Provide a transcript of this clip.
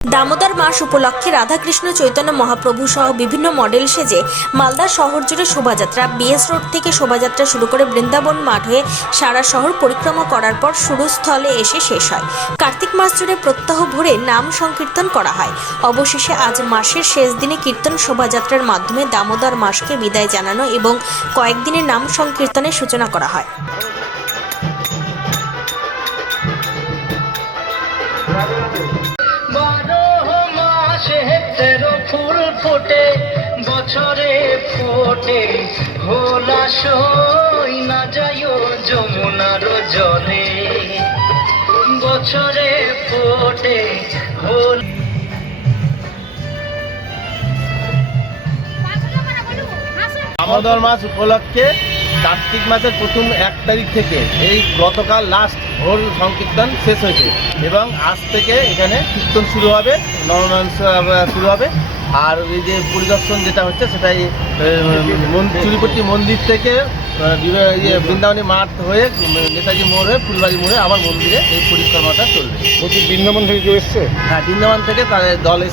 দামোদর মাস উপলক্ষে রাধাকৃষ্ণ চৈতন্য মহাপ্রভু সহ বিভিন্ন মডেল সেজে মালদা শহর জুড়ে শোভাযাত্রা বিএস রোড থেকে শোভাযাত্রা শুরু করে বৃন্দাবন মাঠ হয়ে সারা শহর পরিক্রমা করার পর শুরুস্থলে এসে শেষ হয়। কার্তিক মাস জুড়ে প্রত্যহ ভোরে নাম সংকীর্তন করা হয়। অবশেষে আজ মাসের শেষ দিনে কীর্তন শোভাযাত্রার মাধ্যমে দামোদর মাসকে বিদায় জানানো এবং কয়েকদিনের নাম সংকীর্তনের সূচনা করা হয়। ফুল ফোটে বছরে ফোটে ভোলা সই না যাইও যমুনার জলে বছরে ফোটে ভোল। দামোদর মাস উপলক্ষে কার্তিক মাসের প্রথম 1 তারিখ থেকে এই গতকাল লাস্ট ভোর সংকীর্তন শেষ হয়েছে এবং আজ থেকে এখানে কীর্তন শুরু হবে, নরনারায়ণ শুরু হবে। আর এই যে পরিদর্শন যেটা হচ্ছে সেটাই চুরিপট্টি মন্দির থেকে বৃন্দাবনী মাঠ হয়ে নেতাজি মোড় হয়ে ফুলবাড়ি মোড়ে আবার মন্দিরে এই পরিক্রমাটা চলবে। বৃন্দাবন থেকে কেউ এসছে? হ্যাঁ, বৃন্দাবন থেকে তাদের দল এসছে।